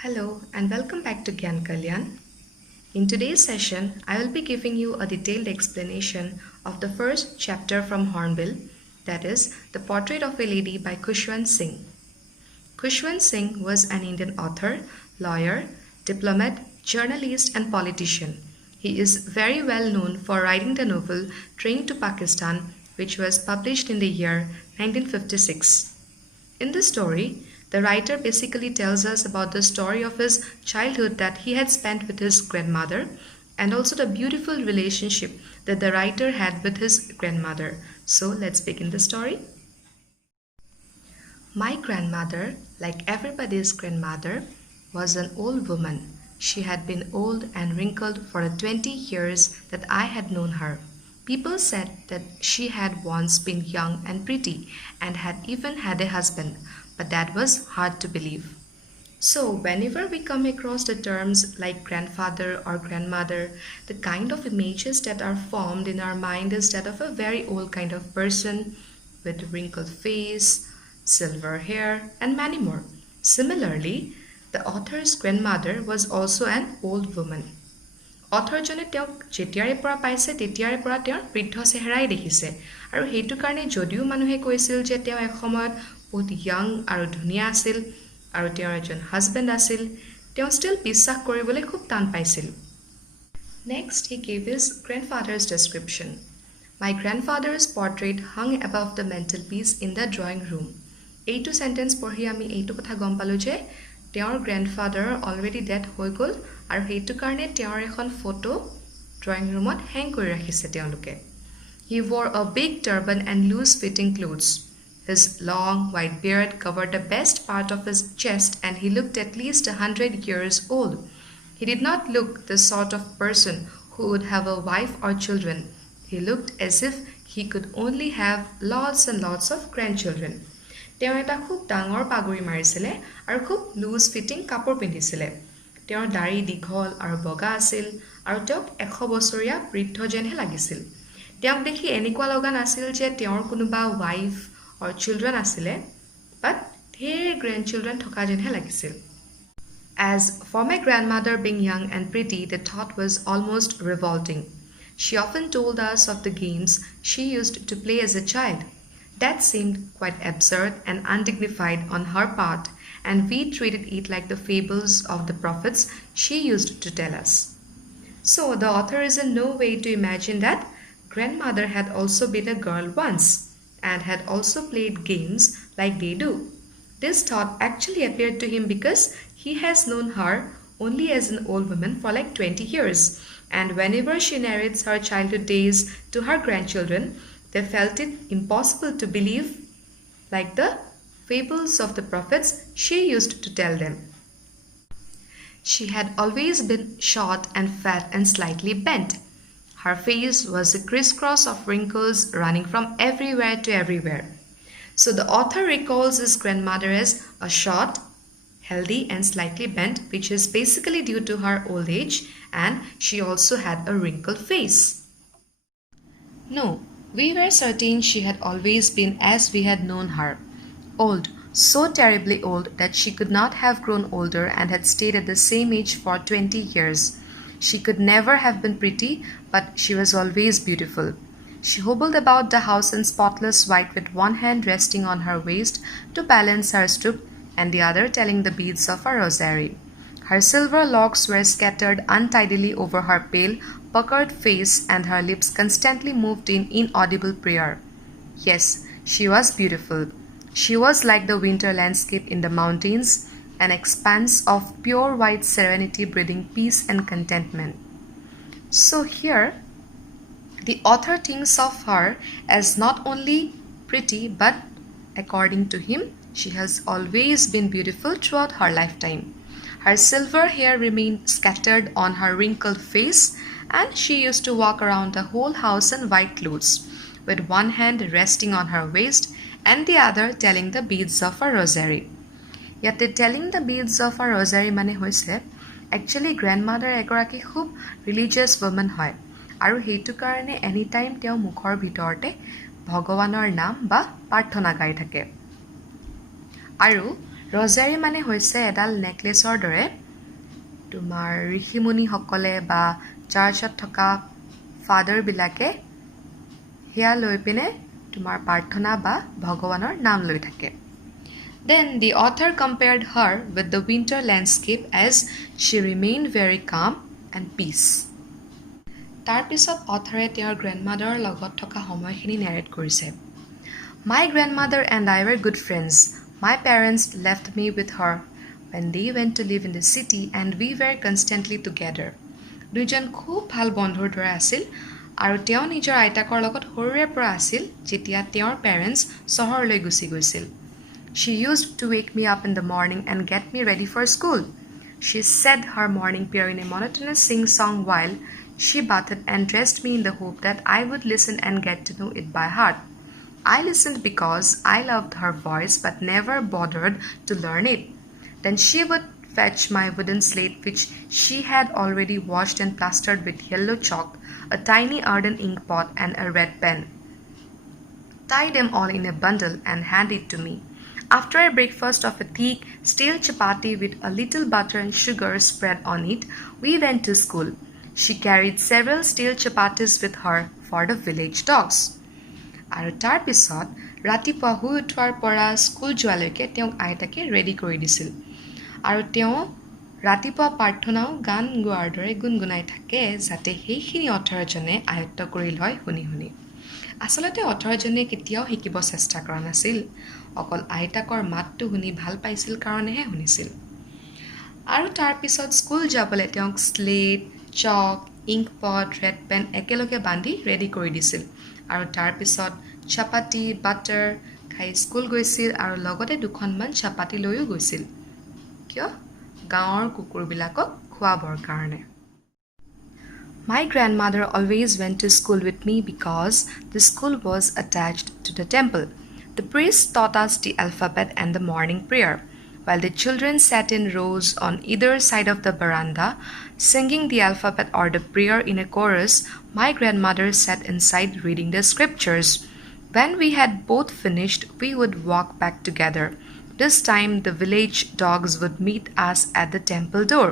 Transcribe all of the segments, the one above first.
Hello and welcome back to Gyan Kalyan. In today's session, I will be giving you a detailed explanation of the first chapter from Hornbill, that is, The Portrait of a Lady by Khushwant Singh. Khushwant Singh was an Indian author, lawyer, diplomat, journalist, and politician. He is very well known for writing the novel Train to Pakistan, which was published in the year 1956. In this story, the writer basically tells us about the story of his childhood that he had spent with his grandmother and also the beautiful relationship that the writer had with his grandmother. So let's begin the story. My grandmother, like everybody's grandmother, was an old woman. She had been old and wrinkled for the 20 years that I had known her. People said that she had once been young and pretty and had even had a husband, but that was hard to believe. So, whenever we come across the terms like grandfather or grandmother, the kind of images that are formed in our mind is that of a very old kind of person with wrinkled face, silver hair, and many more. Similarly, the author's grandmother was also an old woman. অথৰজনে তেওঁক যেতিয়াৰে পৰা পাইছে তেতিয়াৰে পৰা তেওঁৰ বৃদ্ধ চেহেৰাই দেখিছে আৰু সেইটো কাৰণে যদিও মানুহে কৈছিল যে তেওঁ এসময়ত বহুত য়াং আৰু ধুনীয়া আছিল আৰু তেওঁৰ এজন হাজবেণ্ড আছিল তেওঁ ষ্টিল বিশ্বাস কৰিবলৈ খুব টান পাইছিল Next, he gave his grandfather's description. My grandfather's portrait hung above the mantelpiece in the drawing room. এইটো সেন্টেন্স পঢ়ি আমি এইটো কথা গম পালো যে তেওঁৰ গ্ৰেণ্ডফাদাৰ অলৰেডি ডেথ হৈ গ'ল আৰু সেইটো কাৰণে তেওঁৰ এখন ফটো ড্ৰয়িং ৰুমত হেং কৰি ৰাখিছে তেওঁলোকে He wore a big turban and loose-fitting clothes. His long white beard covered the best part of his chest and he looked at least 100 years old. He did not look the sort of person who would have a wife or children. He looked as if he could only have lots and lots of grandchildren. তেওঁ এটা খুব ডাঙৰ পাগুৰি মাৰিছিলে আৰু খুব loose fitting কাপোৰ পিন্ধিছিলে তেওঁৰ দাড়ি দীঘল আৰু বগা আছিল আৰু তেওঁক 100 বছৰীয়া বৃদ্ধ যেনহে লাগিছিল তেওঁক দেখি এনেকুৱা লগা নাছিল যে তেওঁৰ কোনোবা ৱাইফ অৰ চিলড্ৰেন আছিলে বাট ধেৰ গ্ৰেণ্ডচিলড্ৰেন থকা যেনহে লাগিছিল As for my grandmother being young and pretty, the thought was almost revolting. She often told us of the games she used to play as a child. That seemed quite absurd and undignified on her part, and we treated it like the fables of the prophets she used to tell us. So the author is in no way to imagine that grandmother had also been a girl once and had also played games like they do. This thought actually appeared to him because he has known her only as an old woman for like 20 years, and whenever she narrates her childhood days to her grandchildren, they felt it impossible to believe, like the fables of the prophets she used to tell them. She had always been short and fat and slightly bent. Her face was a crisscross of wrinkles running from everywhere to everywhere. So the author recalls his grandmother as a short, healthy and slightly bent, which is basically due to her old age, and she also had a wrinkled face. No, we were certain she had always been as we had known her. Old, so terribly old that she could not have grown older and had stayed at the same age for 20 years. She could never have been pretty, but she was always beautiful. She hobbled about the house in spotless white with one hand resting on her waist to balance her stoop and the other telling the beads of a rosary. Her silver locks were scattered untidily over her pale, puckered face and her lips constantly moved in inaudible prayer. Yes, she was beautiful. She was like the winter landscape in the mountains, an expanse of pure white serenity breathing peace and contentment. So here, the author thinks of her as not only pretty but, according to him, she has always been beautiful throughout her lifetime. Her silver hair remained scattered on her wrinkled face, and she used to walk around the whole house in white clothes, with one hand resting on her waist and the other telling the beads of a rosary. Yet telling the beads of a rosary mane hoise, actually grandmother egoraki khub religious woman hoy. আৰু সেইটো কাৰণে any time তেওঁ মুখৰ ভিতৰতে ভগৱানৰ নাম বা প্ৰাৰ্থনা গাই থাকে আৰু ৰজাৰী মানে হৈছে এডাল নেকলেছৰ দৰে তোমাৰ ঋষিমুনিসকলে বা চাৰ্চত থকা ফাদাৰবিলাকে সেয়া লৈ পিনে তোমাৰ প্ৰাৰ্থনা বা ভগৱানৰ নাম লৈ থাকে। Then the author compared her with the winter landscape as she remained very calm and peace. তাৰপিছত অথৰে তেওঁৰ গ্ৰেণ্ডমাদাৰৰ লগত থকা সময়খিনি নেৰেট কৰিছে। My grandmother and I were good friends. My parents left me with her when they went to live in the city and we were constantly together. দুইজন খুব ভাল বন্ধুৰ দৰে আছিল আৰু তেওঁ নিজৰ আইতাকৰ লগত সৰুৰে পৰা আছিল যেতিয়া তেওঁৰ পেৰেণ্টছ চহৰলৈ গুচি গৈছিল। She used to wake me up in the morning and get me ready for school. She said her morning prayer in a monotonous sing-song while she bathed and dressed me in the hope that I would listen and get to know it by heart. I listened because I loved her voice but never bothered to learn it. Then she would fetch my wooden slate which she had already washed and plastered with yellow chalk, a tiny earthen ink pot and a red pen. Tie them all in a bundle and hand it to me. After a breakfast of a thick, stale chapati with a little butter and sugar spread on it, we went to school. She carried several stale chapatis with her for the village dogs. আৰু তাৰপিছত ৰাতিপুৱা শুই উঠাৰ পৰা school যোৱালৈকে তেওঁক আইতাকে ready কৰি দিছিল আৰু তেওঁ ৰাতিপুৱা প্ৰাৰ্থনাও গান গোৱাৰ দৰে গুণগুণাই থাকে যাতে সেইখিনি অথৰজনে আয়ত্ত কৰি লয় শুনি শুনি। আচলতে অথৰজনে কেতিয়াও শিকিব চেষ্টা কৰা নাছিল, অকল আইতাকৰ মাতটো শুনি ভাল পাইছিল কাৰণেহে শুনিছিল। আৰু তাৰপিছত স্কুল যাবলৈ তেওঁক স্লেট, চক, ইংক পট, ৰেড পেন একেলগে বান্ধি ৰেডি কৰি দিছিল আৰু তাৰপিছত চাপাতি, বাটাৰ খাই স্কুল গৈছিল আৰু লগতে দুখনমান চাপাতি লৈও গৈছিল। কিয়? গাঁৱৰ কুকুৰবিলাকক খুৱাবৰ কাৰণে। My grandmother always went to school with me because the school was attached to the temple. The priest taught us the alphabet and the morning prayer, while the children sat in rows on either side of the veranda, singing the alphabet or the prayer in a chorus. My grandmother sat inside reading the scriptures. When we had both finished, we would walk back together. This time, the village dogs would meet us at the temple door.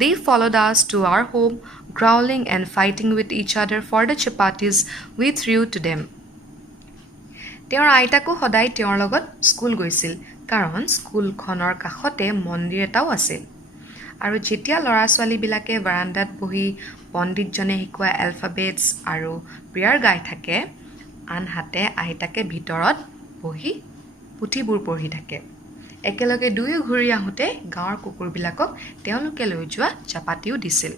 They followed us to our home, growling and fighting with each other for the chapatis we threw to them. তেওঁৰ আইতাকো সদায় তেওঁৰ লগত school গৈছিল কাৰণ স্কুলখনৰ কাষতে মন্দিৰ এটাও আছিল আৰু যেতিয়া ল'ৰা ছোৱালীবিলাকে বাৰান্দাত বহি পণ্ডিতজনে শিকোৱা এলফাবেটছ আৰু প্ৰেয়াৰ গাই থাকে, আনহাতে আইতাকে ভিতৰত বহি পুথিবোৰ পঢ়ি থাকে। একেলগে দুয়ো ঘূৰি আহোঁতে গাঁৱৰ কুকুৰবিলাকক তেওঁলোকে লৈ যোৱা চাপাতিও দিছিল।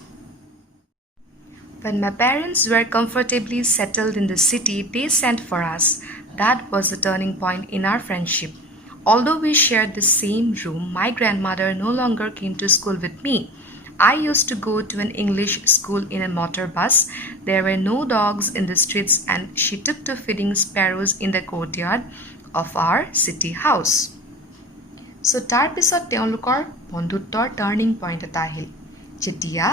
When my parents were comfortably settled in the city, they sent for us. That was the turning point in our friendship. Although we shared the same room, my grandmother no longer came to school with me. I used to go to an English school in a motor bus. There were no dogs in the streets and she took to feeding sparrows in the courtyard of our city house. So তাৰপিছত তেওঁলোকৰ বন্ধুত্বৰ turning point এটা আহিল যেতিয়া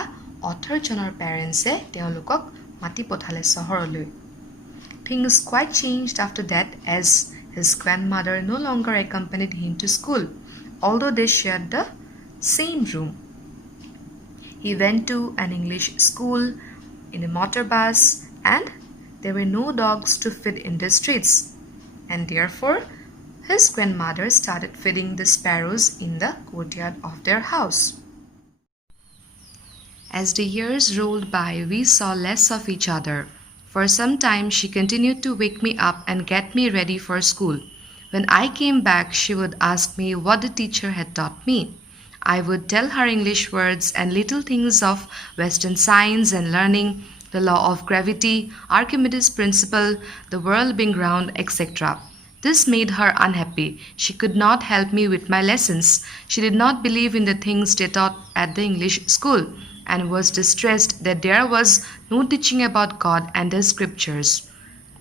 অথৰজনৰ পেৰেণ্টছে তেওঁলোকক মাতি পঠালে চহৰলৈ। Things quite changed after that as his grandmother no longer accompanied him to school, although they shared the same room. He went to an English school in a motor bus and there were no dogs to feed in the streets. And therefore, his grandmother started feeding the sparrows in the courtyard of their house. As the years rolled by, we saw less of each other. For some time, she continued to wake me up and get me ready for school. When I came back, she would ask me what the teacher had taught me. I would tell her English words and little things of Western science and learning, the law of gravity, Archimedes' principle, the world being round, etc. This made her unhappy. She could not help me with my lessons. She did not believe in the things they taught at the English school and was distressed that there was no teaching about God and the scriptures.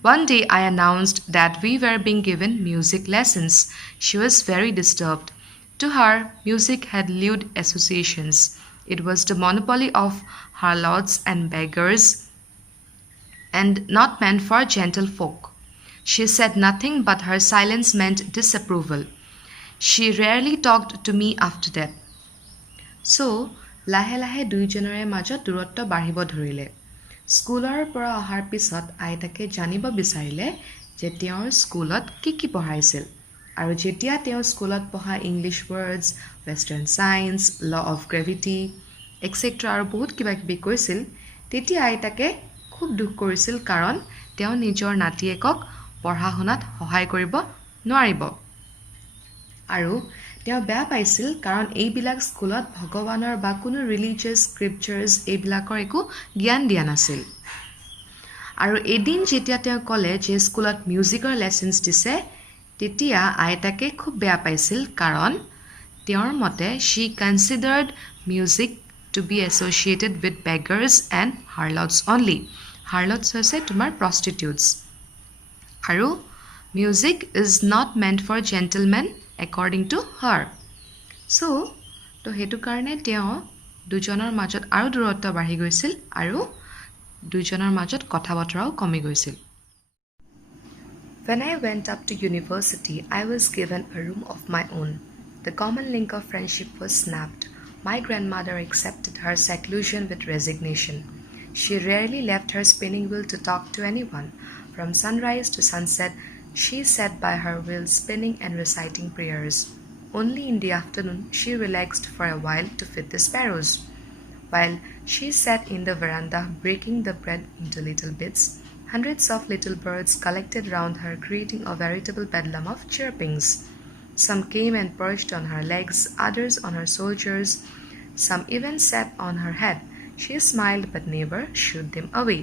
One day I announced that we were being given music lessons. She was very disturbed. To her, music had lewd associations. It was the monopoly of harlots and beggars and not meant for gentle folk. She said nothing, but her silence meant disapproval. She rarely talked to me after that. So, লাহে লাহে দুয়োজনৰে মাজত দূৰত্ব বাঢ়িব ধৰিলে। স্কুলৰ পৰা অহাৰ পিছত আইতাকে জানিব বিচাৰিলে যে তেওঁৰ স্কুলত কি পঢ়াইছিল। আৰু যেতিয়া তেওঁ স্কুলত পঢ়া English words, western science, law of gravity, etcetera আৰু বহুত কিবাকিবি কৈছিল, তেতিয়া আইতাকে খুব দুখ কৰিছিল কাৰণ তেওঁ নিজৰ নাতিয়েকক পঢ়া শুনাত সহায় কৰিব নোৱাৰিব। আৰু তেওঁ বেয়া পাইছিল কাৰণ এইবিলাক স্কুলত ভগৱানৰ বা কোনো ৰিলিজিয়াছ স্ক্ৰিপচাৰ্ছ এইবিলাকৰ একো জ্ঞান দিয়া নাছিল। আৰু এদিন যেতিয়া তেওঁ ক'লে যে স্কুলত মিউজিকৰ লেচনছ দিছে, তেতিয়া আইতাকে খুব বেয়া পাইছিল কাৰণ তেওঁৰ মতে she considered music to be associated with beggars and harlots only. Harlots হৈছে তোমাৰ প্ৰষ্টিটিউটছ। আৰু music is not meant for gentlemen according to her. So' তো সেইটো কাৰণে তেওঁ দুজনৰ মাজত আৰু দূৰত্ব বাঢ়ি গৈছিল আৰু দুজনৰ মাজত কথা বতৰাও কমি গৈছিল। When I went up to university, I was given a room of my own. The common link of friendship was snapped. My grandmother accepted her seclusion with resignation. She rarely left her spinning wheel to talk to anyone. From sunrise to sunset, she sat by her wheel spinning and reciting prayers. Only in the afternoon, she relaxed for a while to feed the sparrows. While she sat in the veranda breaking the bread into little bits, hundreds of little birds collected round her, creating a veritable bedlam of chirpings. Some came and perched on her legs, others on her shoulders, some even sat on her head. She smiled but never shooed them away.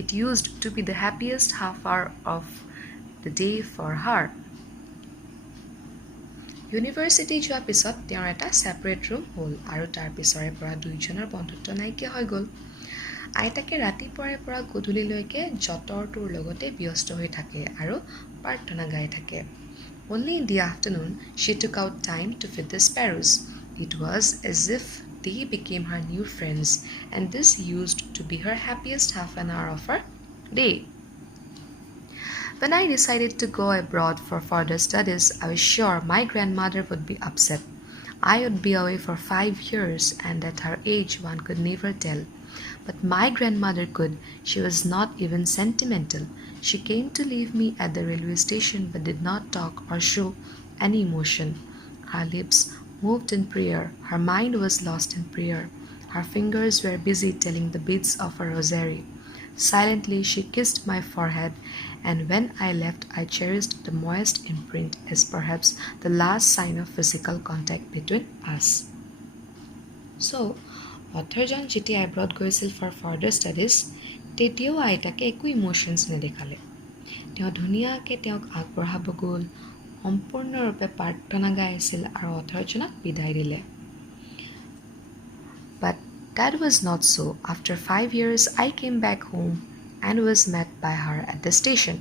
It used to be the happiest half hour of the day for her. University যোৱাৰ পিছত তেওঁৰ এটা separate room হ'ল আৰু তাৰ পিছৰে পৰা দুয়োজনৰ বন্ধুত্ব নাইকিয়া হৈ গ'ল। আইতাকে ৰাতিপুৱাৰে পৰা গধূলিলৈকে যঁতৰটোৰ লগতে ব্যস্ত হৈ থাকে আৰু প্ৰাৰ্থনা গাই থাকে। Only in the afternoon, she took out time to feed the sparrows. It was as if they became her new friends, and this used to be her happiest half an hour of her day. When I decided to go abroad for further studies, I was sure my grandmother would be upset. I would be away for 5 years, and at her age one could never tell. But my grandmother could. She was not even sentimental. She came to leave me at the railway station but did not talk or show any emotion. Her lips moved in prayer. Her mind was lost in prayer. Her fingers were busy telling the beads of a rosary. Silently she kissed my forehead, and when I left I cherished the moist imprint as perhaps the last sign of physical contact between us. So, অথৰজন যেতিয়া abroad গৈছিল for further studies, তেতিয়াও আইতাকে একো emotions নেদেখালে। তেওঁ ধুনীয়াকৈ তেওঁক আগবঢ়াব গ'ল, সম্পূৰ্ণৰূপে প্ৰাৰ্থনা গাই আছিল আৰু অথৰজনক বিদায় দিলে। But that was not so. After 5 years, I came back home and was met by her at the station.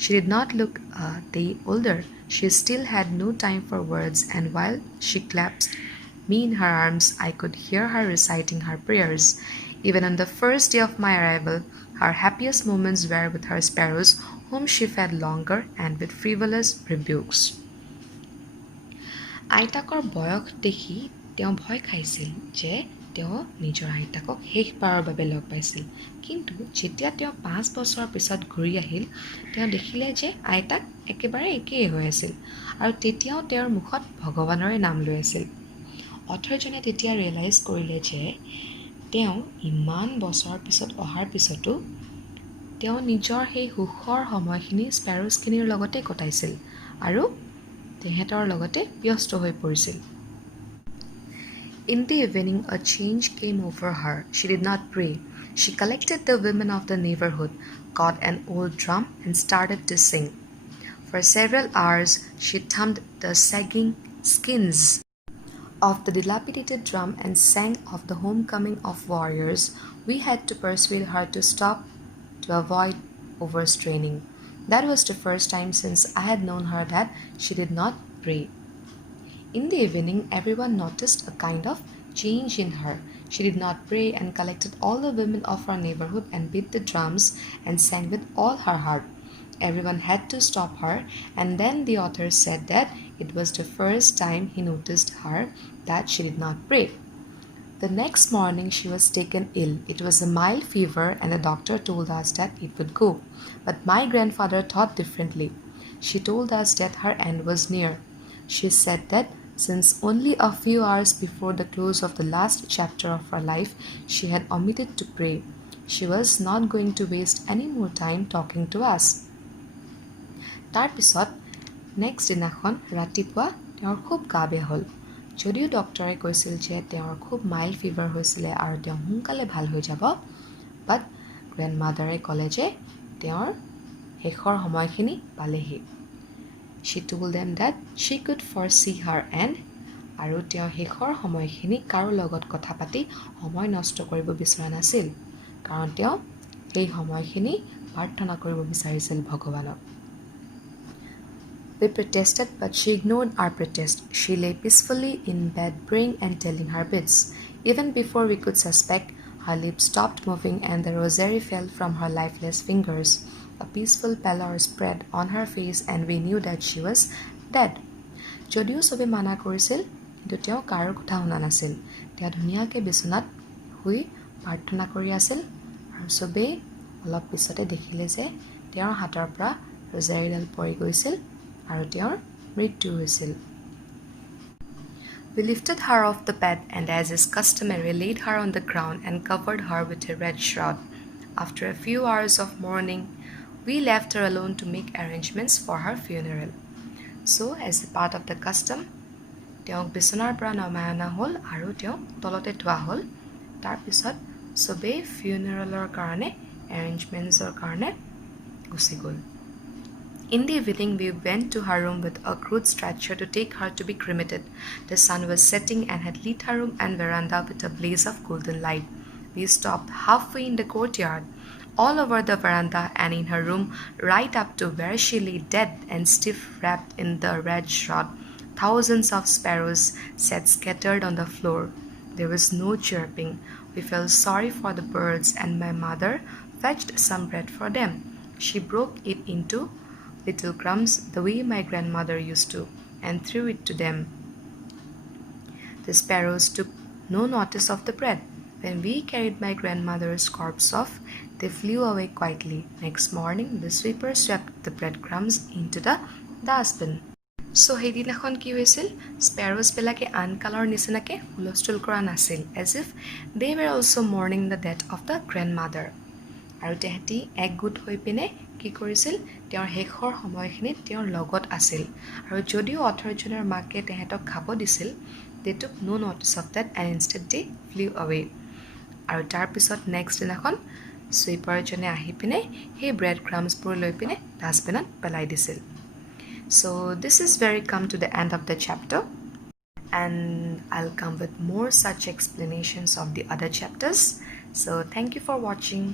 She did not look a day older. She still had no time for words, and while she clasped me in her arms, I could hear her reciting her prayers. Even on the first day of my arrival, her happiest moments were with her sparrows, whom she fed longer and with frivolous rebukes. আইতাকৰ বয়স দেখি তেওঁ ভয় খাইছিল যে তেওঁ নিজৰ আইতাকক শেষবাৰৰ বাবে লগ পাইছিল। কিন্তু যেতিয়া তেওঁ 5 বছৰৰ পিছত ঘূৰি আহিল, তেওঁ দেখিলে যে আইতাক একেবাৰে একেই হৈ আছিল আৰু তেতিয়াও তেওঁৰ মুখত ভগৱানৰে নাম লৈ আছিল। অথৰজনে তেতিয়া ৰিয়েলাইজ কৰিলে যে তেওঁ ইমান বছৰৰ পিছত অহাৰ পিছতো তেওঁ নিজৰ সেই সুখৰ সময়খিনি স্পেৰ'জখিনিৰ লগতে কটাইছিল আৰু তেহেঁতৰ লগতে ব্যস্ত হৈ পৰিছিল। In the evening, a change came over her. She did not pray. She collected the women of the neighborhood, caught an old drum, and started to sing. For several hours, she thumbed the sagging skins of the dilapidated drum and sang of the homecoming of warriors. We had to persuade her to stop to avoid overstraining. That was the first time since I had known her that she did not pray. In the evening, everyone noticed a kind of change in her. She did not pray and collected all the women of her neighborhood and beat the drums and sang with all her heart. Everyone had to stop her, and then the author said that it was the first time he noticed her that she did not pray. The next morning she was taken ill. It was a mild fever and the doctor told us that it would go. But my grandfather thought differently. She told us that her end was near. She said that since only a few hours before the close of the last chapter of her life she had omitted to pray, she was not going to waste any more time talking to us. তাৰপিছত next দিনাখন ৰাতিপুৱা তেওঁৰ খুব গা বেয়া হ'ল। যদিও ডক্টৰে কৈছিল যে তেওঁৰ খুব মাইল্ড ফিভাৰ হৈছিলে আৰু তেওঁ সোনকালে ভাল হৈ যাব, বাট গ্ৰেণ্ডমাদাৰে ক'লে যে তেওঁৰ শেষৰ সময়খিনি পালেহি। She told them that she could foresee her end, আৰু তেওঁ শেষৰ সময়খিনি কাৰো লগত কথা পাতি সময় নষ্ট কৰিব বিচৰা নাছিল, কাৰণ তেওঁ এই সময়খিনি প্ৰাৰ্থনা কৰিব বিচাৰিছিল ভগৱানক। We protested, but she ignored our protest. She lay peacefully in bed praying and telling her bits. Even before we could suspect, her lips stopped moving and the rosary fell from her lifeless fingers. A peaceful pallor spread on her face and we knew that she was dead. যদিও চবে মানা কৰিছিল, কিন্তু তেওঁ কাৰো কথা শুনা নাছিল। তেওঁ ধুনীয়াকৈ বিচনাত শুই প্ৰাৰ্থনা কৰি আছিল আৰু চবেই অলপ পিছতে দেখিলে যে তেওঁৰ হাতৰ পৰা ৰজাৰীডাল পৰি গৈছিল আৰু তেওঁৰ মৃত্যু হৈছিল। We lifted her off the bed and as is customary laid her on the ground and covered her with a red shroud. After a few hours of mourning, we left her alone to make arrangements for her funeral. So, as a part of the custom, তেওঁক বিচনাৰ পৰা নমাই অনা হ'ল আৰু তেওঁক তলতে থোৱা হ'ল। তাৰপিছত চবেই ফিউনেৰেলৰ কাৰণে এৰেঞ্জমেণ্টছৰ কাৰণে Gucci goal. In the evening, we went to her room with a crude stretcher to take her to be cremated. The sun was setting and had lit her room and veranda with a blaze of golden light. We stopped halfway in the courtyard, all over the veranda and in her room, right up to where she lay dead and stiff wrapped in the red shroud. Thousands of sparrows sat scattered on the floor. There was no chirping. We felt sorry for the birds and my mother fetched some bread for them. She broke it into little crumbs the way my grandmother used to and threw it to them. The sparrows took no notice of the bread. When we carried my grandmother's corpse off, they flew away quietly. Next morning, the sweeper swept the breadcrumbs into the dustbin. So সেইদিনাখন কি হৈছিল, স্পেৰ'জবিলাকে আনকালৰ নিচিনাকৈ হুলস্থুল কৰা নাছিল, as if they were also mourning the death of the grandmother. আৰু তেহেঁতি একগোট হৈ পিনে কি কৰিছিল, তেওঁৰ শেষৰ সময়খিনিত তেওঁৰ লগত আছিল। আৰু যদিও অথৰজনৰ মাকে তেহেঁতক খাব দিছিল, they took no notice of that and instead they flew away. আৰু তাৰপিছত নেক্সট দিনাখন চুইপাৰজনে আহি পিনে সেই ব্ৰেড ক্ৰাম্পছবোৰ লৈ পিনে ডাষ্টবিনত পেলাই দিছিল। So this is very come to the end of the chapter, and I'll come with more such explanations of the other chapters. So thank you for watching.